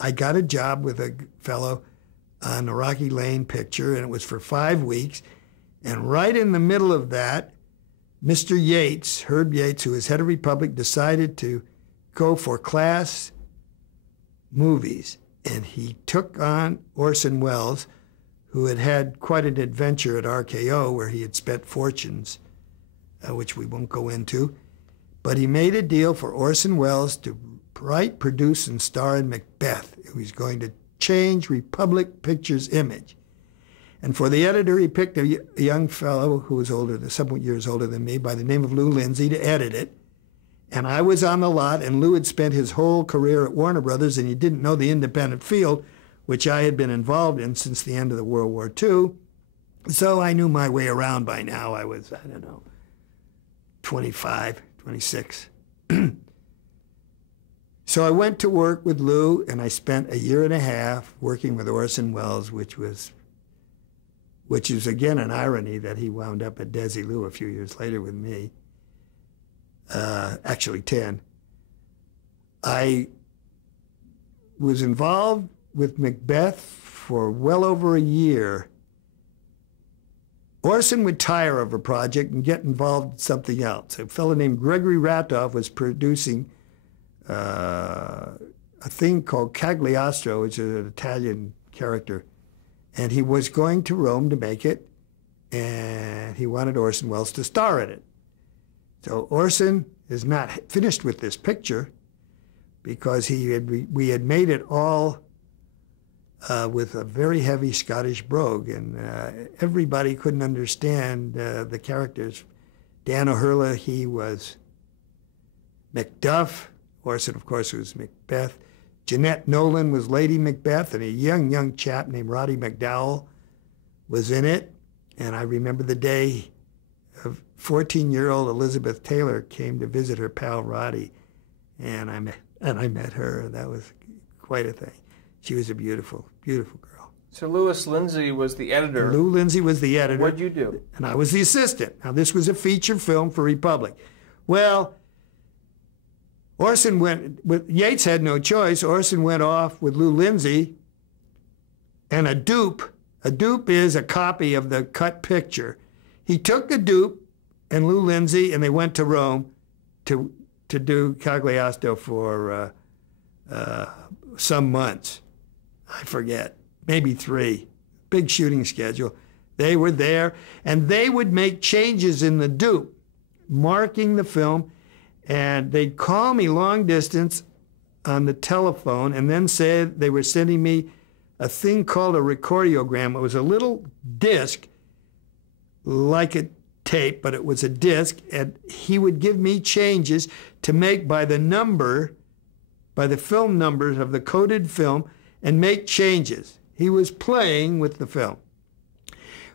I got a job with a fellow on the Rocky Lane picture, and it was for 5 weeks. And right in the middle of that, Mr. Yates, Herb Yates, who was head of Republic, decided to go for class movies. And he took on Orson Welles, who had had quite an adventure at RKO where he had spent fortunes, which we won't go into. But he made a deal for Orson Welles to write, produce, and star in Macbeth. He was going to change Republic Pictures' image. And for the editor, he picked a young fellow who was somewhat years older than me, by the name of Lou Lindsay, to edit it. And I was on the lot, and Lou had spent his whole career at Warner Brothers, and he didn't know the independent field, which I had been involved in since the end of the World War II. So I knew my way around by now. I was, 25, 26. So I went to work with Lou, and I spent a year and a half working with Orson Welles, which is again an irony that he wound up at Desilu a few years later with me. Actually 10. I was involved with Macbeth for well over a year. Orson would tire of a project and get involved in something else. A fellow named Gregory Ratoff was producing a thing called Cagliostro, which is an Italian character. And he was going to Rome to make it, and he wanted Orson Welles to star in it. So Orson is not finished with this picture because we had made it all with a very heavy Scottish brogue, and everybody couldn't understand the characters. Dan O'Hurley, he was Macduff. Orson, of course, was Macbeth. Jeanette Nolan was Lady Macbeth, and a young chap named Roddy McDowell was in it. And I remember the day 14-year-old Elizabeth Taylor came to visit her pal Roddy, and I met her. That was quite a thing. She was a beautiful, beautiful girl. So Lewis Lindsay was the editor. Lou Lindsay was the editor. What'd you do? And I was the assistant. Now, this was a feature film for Republic. Well, Yates had no choice. Orson went off with Lou Lindsay and a dupe. A dupe is a copy of the cut picture. He took the dupe and Lou Lindsay, and they went to Rome to do Cagliostro for some months. I forget, maybe 3. Big shooting schedule. They were there, and they would make changes in the dupe, marking the film. And they'd call me long distance on the telephone and then said they were sending me a thing called a recordiogram. It was a little disc, like a tape, but it was a disc. And he would give me changes to make by the film numbers of the coded film, and make changes. He was playing with the film.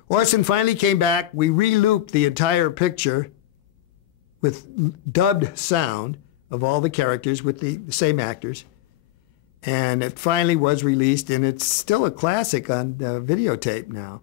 Orson finally came back. We re-looped the entire picture with dubbed sound of all the characters with the same actors. And it finally was released, and it's still a classic on videotape now.